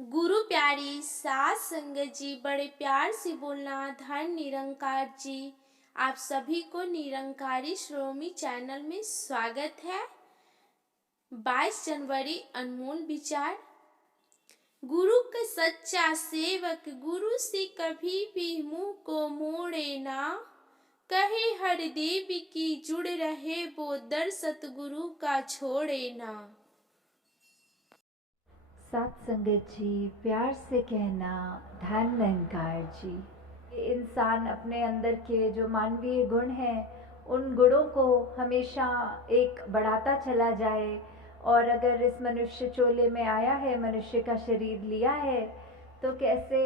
गुरु प्यारी सात संगत जी, बड़े प्यार से बोलना। धन निरंकार जी, आप सभी को निरंकारी श्रोमी चैनल में स्वागत है। 22 जनवरी अनमोल विचार। गुरु का सच्चा सेवक गुरु से कभी भी मुंह को मोड़े ना। कहे हर देवी की जुड़ रहे वो दर सतगुरु का छोड़े ना। सात संगत जी, प्यार से कहना धन निरंकार जी। इंसान अपने अंदर के जो मानवीय गुण हैं उन गुणों को हमेशा एक बढ़ाता चला जाए। और अगर इस मनुष्य चोले में आया है, मनुष्य का शरीर लिया है, तो कैसे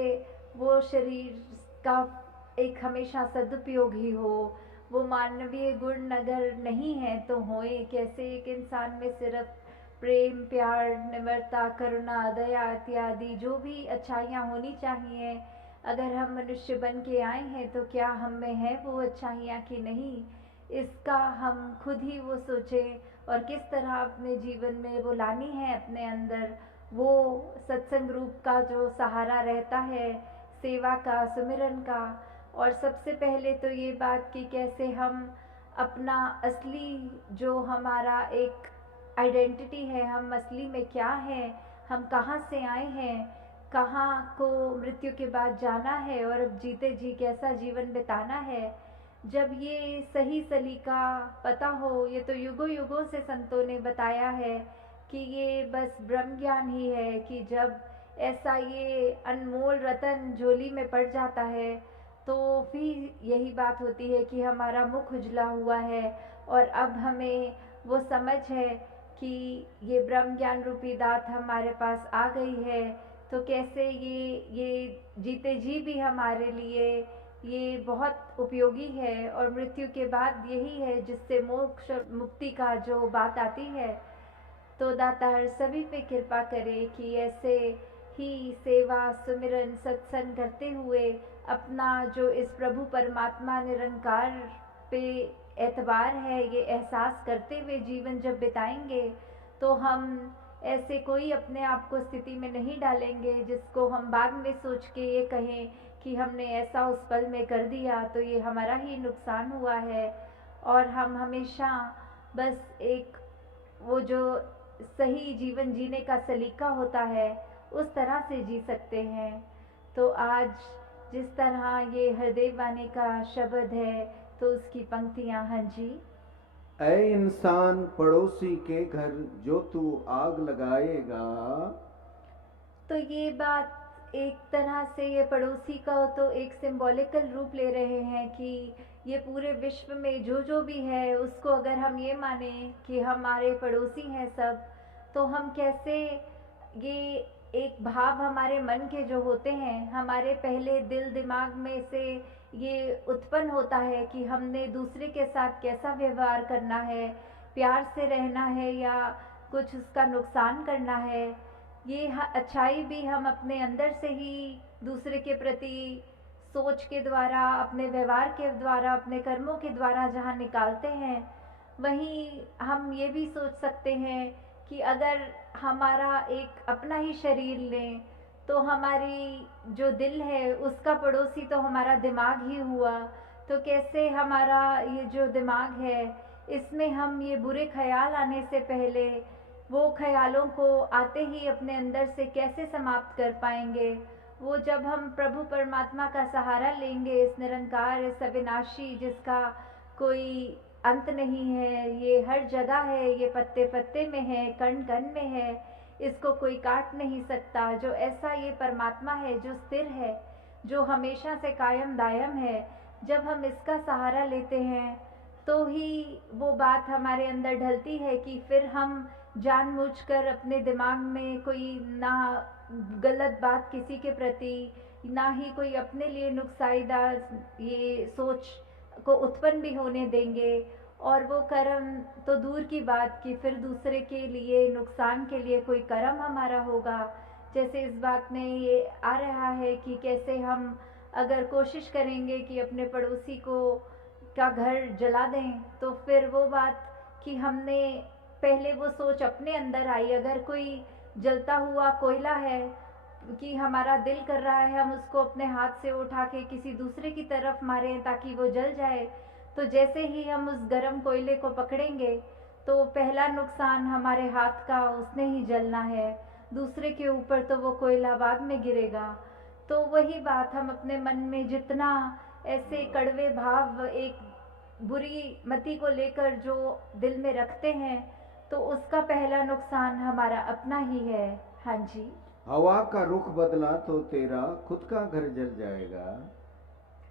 वो शरीर का एक हमेशा सदुपयोग ही हो। वो मानवीय गुण अगर नहीं है तो होए कैसे। एक इंसान में सिर्फ प्रेम, प्यार, निम्रता, करुणा, दया इत्यादि जो भी अच्छाइयाँ होनी चाहिए, अगर हम मनुष्य बन के आए हैं तो क्या हम में है वो अच्छाइयाँ कि नहीं, इसका हम खुद ही वो सोचें। और किस तरह अपने जीवन में वो लानी है अपने अंदर, वो सत्संग रूप का जो सहारा रहता है, सेवा का, सुमिरन का। और सबसे पहले तो ये बात कि कैसे हम अपना असली जो हमारा एक आइडेंटिटी है, हम असली में क्या हैं, हम कहाँ से आए हैं, कहाँ को मृत्यु के बाद जाना है और अब जीते जी कैसा जीवन बिताना है। जब ये सही सलीका पता हो, ये तो युगों युगों से संतों ने बताया है कि ये बस ब्रह्म ज्ञान ही है कि जब ऐसा ये अनमोल रतन झोली में पड़ जाता है तो फिर यही बात होती है कि हमारा मुख उजला हुआ है और अब हमें वो समझ है कि ये ब्रह्म ज्ञान रूपी दात हमारे पास आ गई है। तो कैसे ये जीते जी भी हमारे लिए ये बहुत उपयोगी है। और मृत्यु के बाद यही है जिससे मोक्ष मुक्ति का जो बात आती है। तो दातार सभी पे कृपा करे कि ऐसे ही सेवा, सुमिरन, सत्संग करते हुए अपना जो इस प्रभु परमात्मा निरंकार पे एतबार है ये एहसास करते हुए जीवन जब बिताएंगे तो हम ऐसे कोई अपने आप को स्थिति में नहीं डालेंगे जिसको हम बाद में सोच के ये कहें कि हमने ऐसा उस पल में कर दिया तो ये हमारा ही नुकसान हुआ है। और हम हमेशा बस एक वो जो सही जीवन जीने का सलीका होता है उस तरह से जी सकते हैं। तो आज जिस तरह ये हृदय वाणी का शब्द है तो उसकी पंक्तियां। हाँ जी। ऐ इंसान पड़ोसी के घर जो तू आग लगाएगा। तो ये बात एक तरह से ये पड़ोसी का तो एक सिंबॉलिकल रूप ले रहे हैं कि ये पूरे विश्व में जो जो भी है उसको अगर हम ये माने कि हमारे पड़ोसी हैं सब, तो हम कैसे ये एक भाव हमारे मन के जो होते हैं, हमारे पहले दिल दिमाग में से ये उत्पन्न होता है कि हमने दूसरे के साथ कैसा व्यवहार करना है, प्यार से रहना है या कुछ उसका नुकसान करना है। ये अच्छाई भी हम अपने अंदर से ही दूसरे के प्रति सोच के द्वारा, अपने व्यवहार के द्वारा, अपने कर्मों के द्वारा जहाँ निकालते हैं, वहीं हम ये भी सोच सकते हैं कि अगर हमारा एक अपना ही शरीर लें तो हमारी जो दिल है उसका पड़ोसी तो हमारा दिमाग ही हुआ। तो कैसे हमारा ये जो दिमाग है इसमें हम ये बुरे ख्याल आने से पहले वो ख्यालों को आते ही अपने अंदर से कैसे समाप्त कर पाएंगे। वो जब हम प्रभु परमात्मा का सहारा लेंगे, इस निरंकार, इस अविनाशी जिसका कोई अंत नहीं है, ये हर जगह है, ये पत्ते पत्ते में है, कण कण में है, इसको कोई काट नहीं सकता। जो ऐसा ये परमात्मा है जो स्थिर है, जो हमेशा से कायम दायम है, जब हम इसका सहारा लेते हैं तो ही वो बात हमारे अंदर ढलती है कि फिर हम जानबूझकर अपने दिमाग में कोई ना गलत बात किसी के प्रति, ना ही कोई अपने लिए नुकसानदायक ये सोच को उत्पन्न भी होने देंगे। और वो कर्म तो दूर की बात कि फिर दूसरे के लिए नुकसान के लिए कोई कर्म हमारा होगा। जैसे इस बात में ये आ रहा है कि कैसे हम अगर कोशिश करेंगे कि अपने पड़ोसी को का घर जला दें तो फिर वो बात कि हमने पहले वो सोच अपने अंदर आई। अगर कोई जलता हुआ कोयला है कि हमारा दिल कर रहा है हम उसको अपने हाथ से उठा के किसी दूसरे की तरफ मारें ताकि वो जल जाए, तो जैसे ही हम उस गर्म कोयले को पकड़ेंगे तो पहला नुकसान हमारे हाथ का, उसने ही जलना है, दूसरे के ऊपर तो वो कोयला बाद में गिरेगा। तो वही बात, हम अपने मन में जितना ऐसे कड़वे भाव, एक बुरी मति को लेकर जो दिल में रखते हैं, तो उसका पहला नुकसान हमारा अपना ही है। हाँ जी। हवा का रुख बदला तो तेरा खुद का घर जल जाएगा।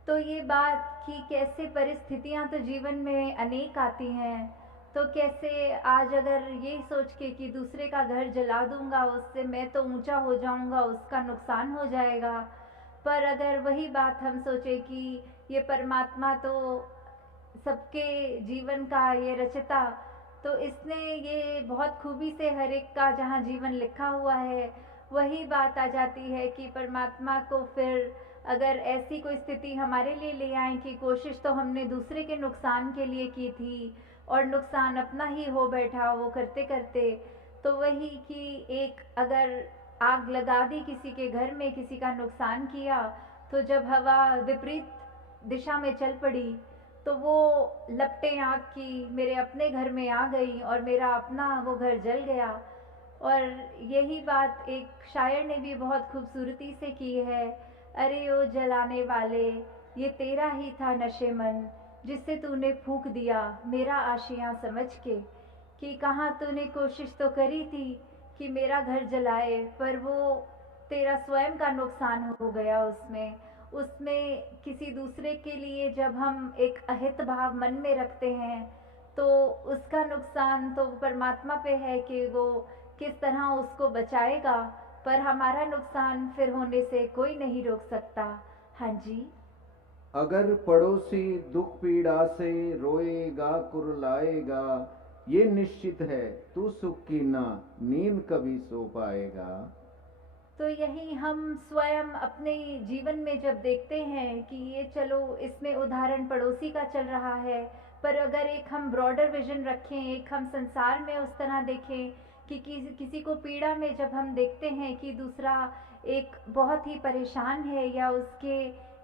तो ये बात कि कैसे परिस्थितियां तो जीवन में अनेक आती हैं, तो कैसे आज अगर ये सोच के कि दूसरे का घर जला दूंगा उससे मैं तो ऊंचा हो जाऊंगा, उसका नुकसान हो जाएगा, पर अगर वही बात हम सोचे कि ये परमात्मा तो सबके जीवन का ये रचता, तो इसने ये बहुत खूबी से हर एक का जहाँ जीवन लिखा हुआ है, वही बात आ जाती है कि परमात्मा को फिर अगर ऐसी कोई स्थिति हमारे लिए ले आए कि कोशिश तो हमने दूसरे के नुकसान के लिए की थी और नुकसान अपना ही हो बैठा वो करते करते, तो वही कि एक अगर आग लगा दी किसी के घर में, किसी का नुकसान किया, तो जब हवा विपरीत दिशा में चल पड़ी तो वो लपटें आग की मेरे अपने घर में आ गई और मेरा अपना वो घर जल गया। और यही बात एक शायर ने भी बहुत खूबसूरती से की है, अरे ओ जलाने वाले ये तेरा ही था नशेमन, जिससे तूने फूंक दिया मेरा आशियां समझ के, कि कहाँ तूने कोशिश तो करी थी कि मेरा घर जलाए, पर वो तेरा स्वयं का नुकसान हो गया उसमें। उसमें किसी दूसरे के लिए जब हम एक अहित भाव मन में रखते हैं तो उसका नुकसान तो परमात्मा पे है कि वो किस तरह उसको बचाएगा, पर हमारा नुकसान फिर होने से कोई नहीं रोक सकता। हाँ जी। अगर पड़ोसी दुख पीड़ा से रोएगा कुरलाएगा, ये निश्चित है तू सुख की ना नींद कभी सो पाएगा। तो यही हम स्वयं अपने जीवन में जब देखते हैं कि ये चलो इसमें उदाहरण पड़ोसी का चल रहा है, पर अगर एक हम ब्रॉडर विजन रखें, एक हम संसार में उस तरह देखें कि किसी को पीड़ा में जब हम देखते हैं कि दूसरा एक बहुत ही परेशान है या उसके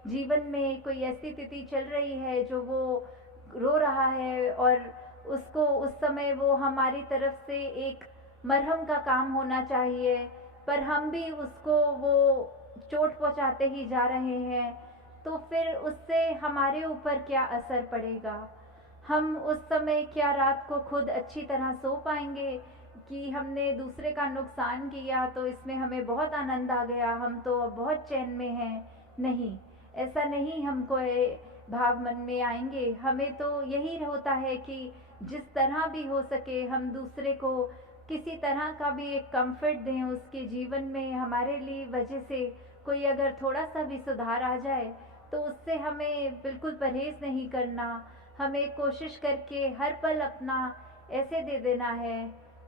जीवन में कोई ऐसी स्थिति चल रही है जो वो रो रहा है और उसको उस समय वो हमारी तरफ से एक मरहम का काम होना चाहिए, पर हम भी उसको वो चोट पहुंचाते ही जा रहे हैं, तो फिर उससे हमारे ऊपर क्या असर पड़ेगा। हम उस समय क्या रात को खुद अच्छी तरह सो पाएंगे कि हमने दूसरे का नुकसान किया तो इसमें हमें बहुत आनंद आ गया, हम तो अब बहुत चैन में हैं? नहीं, ऐसा नहीं हमको भाव मन में आएंगे। हमें तो यही होता है कि जिस तरह भी हो सके हम दूसरे को किसी तरह का भी एक कंफर्ट दें उसके जीवन में, हमारे लिए वजह से कोई अगर थोड़ा सा भी सुधार आ जाए तो उससे हमें बिल्कुल परहेज नहीं करना, हमें कोशिश करके हर पल अपना ऐसे दे देना है।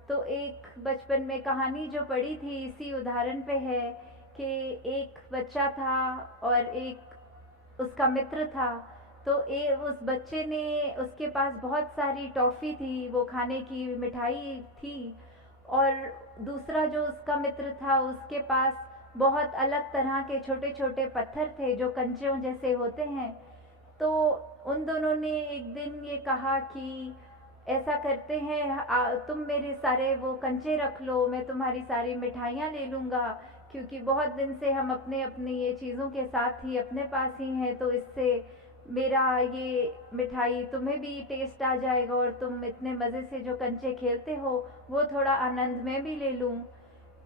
तो एक बचपन में कहानी जो पढ़ी थी इसी उदाहरण पे है कि एक बच्चा था और एक उसका मित्र था, तो उस बच्चे ने, उसके पास बहुत सारी टॉफ़ी थी, वो खाने की मिठाई थी, और दूसरा जो उसका मित्र था उसके पास बहुत अलग तरह के छोटे छोटे पत्थर थे जो कंचों जैसे होते हैं। तो उन दोनों ने एक दिन ये कहा कि ऐसा करते हैं, तुम मेरे सारे वो कंचे रख लो, मैं तुम्हारी सारी मिठाइयाँ ले लूँगा, क्योंकि बहुत दिन से हम अपने अपने ये चीज़ों के साथ ही अपने पास ही हैं, तो इससे मेरा ये मिठाई तुम्हें भी टेस्ट आ जाएगा और तुम इतने मज़े से जो कंचे खेलते हो वो थोड़ा आनंद मैं भी ले लूँ।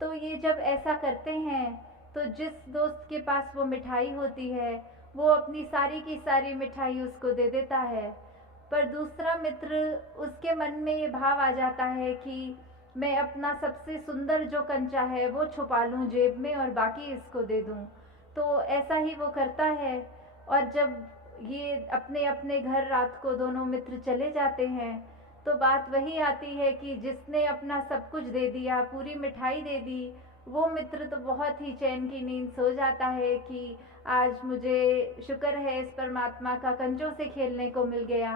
तो ये जब ऐसा करते हैं तो जिस दोस्त के पास वो मिठाई होती है वो अपनी सारी की सारी मिठाई उसको दे देता है, पर दूसरा मित्र, उसके मन में ये भाव आ जाता है कि मैं अपना सबसे सुंदर जो कंचा है वो छुपा लूँ जेब में और बाकी इसको दे दूँ। तो ऐसा ही वो करता है, और जब ये अपने अपने घर रात को दोनों मित्र चले जाते हैं तो बात वही आती है कि जिसने अपना सब कुछ दे दिया, पूरी मिठाई दे दी, वो मित्र तो बहुत ही चैन की नींद सो जाता है कि आज मुझे शुक्र है इस परमात्मा का कंचों से खेलने को मिल गया।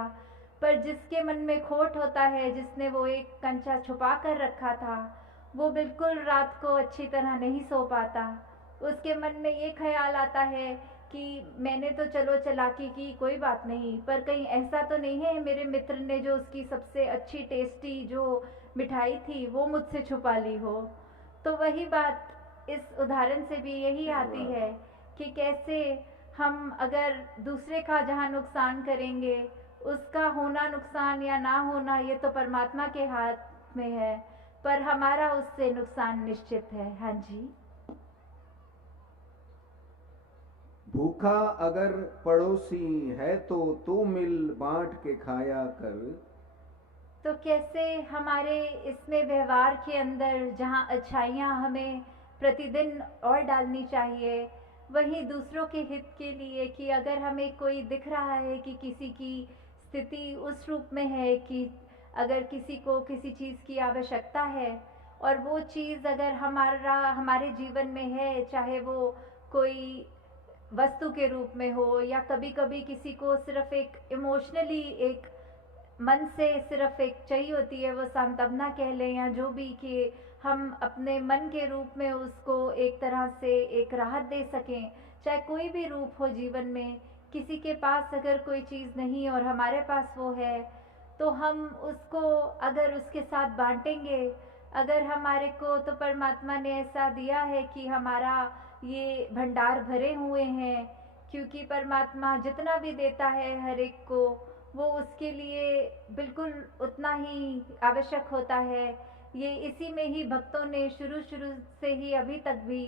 पर जिसके मन में खोट होता है, जिसने वो एक कंचा छुपा कर रखा था, वो बिल्कुल रात को अच्छी तरह नहीं सो पाता। उसके मन में ये ख्याल आता है कि मैंने तो चलो चालाकी की, कोई बात नहीं, पर कहीं ऐसा तो नहीं है मेरे मित्र ने जो उसकी सबसे अच्छी टेस्टी जो मिठाई थी वो मुझसे छुपा ली हो। तो वही बात इस उदाहरण से भी यही आती है कि कैसे हम अगर दूसरे का जहाँ नुकसान करेंगे, उसका होना नुकसान या ना होना ये तो परमात्मा के हाथ में है, पर हमारा उससे नुकसान निश्चित है। हाँ जी। भूखा अगर पड़ोसी है तो तू मिल बांट के खाया कर। तो कैसे हमारे इसमें व्यवहार के अंदर जहाँ अच्छाइयाँ हमें प्रतिदिन और डालनी चाहिए, वहीं दूसरों के हित के लिए कि अगर हमें कोई दिख रहा है कि किसी की स्थिति उस रूप में है कि अगर किसी को किसी चीज़ की आवश्यकता है और वो चीज़ अगर हमारे जीवन में है, चाहे वो कोई वस्तु के रूप में हो या कभी कभी किसी को सिर्फ एक इमोशनली एक मन से सिर्फ एक चाहिए होती है, वो सांत्वना कह लें या जो भी, कि हम अपने मन के रूप में उसको एक तरह से एक राहत दे सकें, चाहे कोई भी रूप हो जीवन में। किसी के पास अगर कोई चीज़ नहीं और हमारे पास वो है, तो हम उसको अगर उसके साथ बांटेंगे, अगर हमारे को तो परमात्मा ने ऐसा दिया है कि हमारा ये भंडार भरे हुए हैं, क्योंकि परमात्मा जितना भी देता है हर एक को, वो उसके लिए बिल्कुल उतना ही आवश्यक होता है। ये इसी में ही भक्तों ने शुरू शुरू से ही अभी तक भी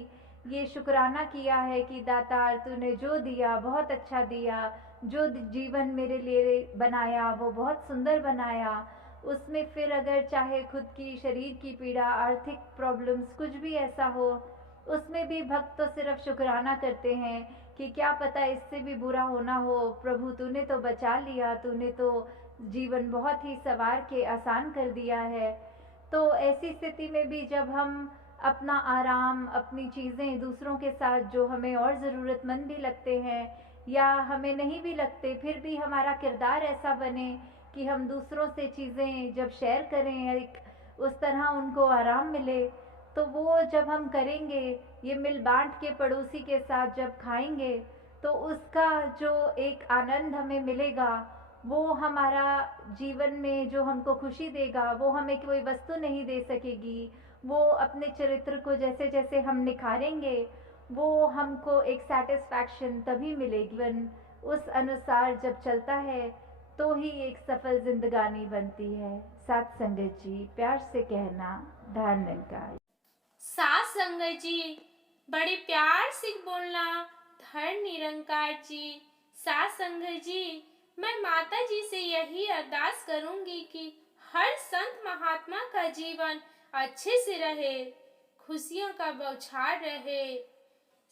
ये शुक्राना किया है कि दातार तूने जो दिया बहुत अच्छा दिया, जो जीवन मेरे लिए बनाया वो बहुत सुंदर बनाया। उसमें फिर अगर चाहे खुद की शरीर की पीड़ा, आर्थिक प्रॉब्लम्स, कुछ भी ऐसा हो, उसमें भी भक्त तो सिर्फ शुक्राना करते हैं कि क्या पता इससे भी बुरा होना हो, प्रभु तूने तो बचा लिया, तूने तो जीवन बहुत ही सवार के आसान कर दिया है। तो ऐसी स्थिति में भी जब हम अपना आराम, अपनी चीज़ें दूसरों के साथ जो हमें और ज़रूरतमंद भी लगते हैं या हमें नहीं भी लगते, फिर भी हमारा किरदार ऐसा बने कि हम दूसरों से चीज़ें जब शेयर करें, एक उस तरह उनको आराम मिले, तो वो जब हम करेंगे, ये मिल बांट के पड़ोसी के साथ जब खाएंगे, तो उसका जो एक आनंद हमें मिलेगा, वो हमारा जीवन में जो हमको खुशी देगा, वो हमें कोई वस्तु नहीं दे सकेगी। वो अपने चरित्र को जैसे जैसे हम निखारेंगे, वो हमको एक सेटिस्फैक्शन तभी मिलेगी। जीवन उस अनुसार जब चलता है तो ही एक सफल जिंदगानी बनती है। साथ संगत जी, प्यार से कहना, धन निरंकार। साथ संगत जी, बड़े प्यार से बोलना, धन निरंकार जी। साथ संगत जी, मैं माता जी से यही अरदास करूंगी कि हर संत महात्मा का जीवन अच्छे से रहे, खुशियों का बौछार रहे।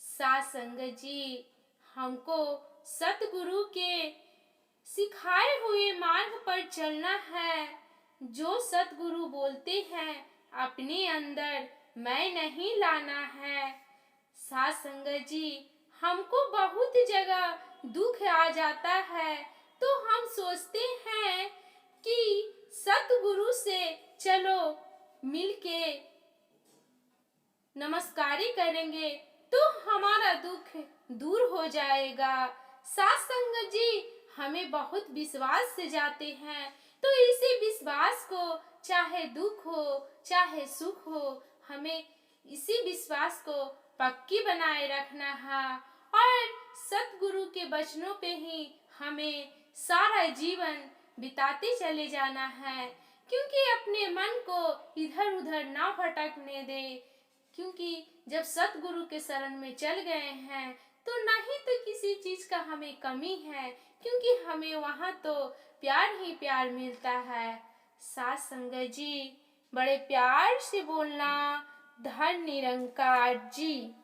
साथ संगत जी, हमको सतगुरु के सिखाए हुए मार्ग पर चलना है। जो सतगुरु बोलते हैं अपने अंदर मैं नहीं लाना है। साथ संगत जी, हमको बहुत जगह दुख आ जाता है तो हम सोचते हैं कि सतगुरु से चलो मिलके नमस्कारी करेंगे तो हमारा दुख दूर हो जाएगा। साथ संगत जी, हमें बहुत विश्वास से जाते हैं, तो इसी विश्वास को चाहे दुख हो चाहे सुख हो, हमें इसी विश्वास को पक्की बनाए रखना है और सतगुरु के वचनों पे ही हमें सारा जीवन बिताते चले जाना है। क्योंकि अपने मन को इधर उधर ना भटकने दे, क्योंकि जब सतगुरु के शरण में चल गए हैं तो नहीं तो किसी चीज का हमें कमी है, क्योंकि हमें वहाँ तो प्यार ही प्यार मिलता है। साथ संगत जी, बड़े प्यार से बोलना, धन निरंकार जी।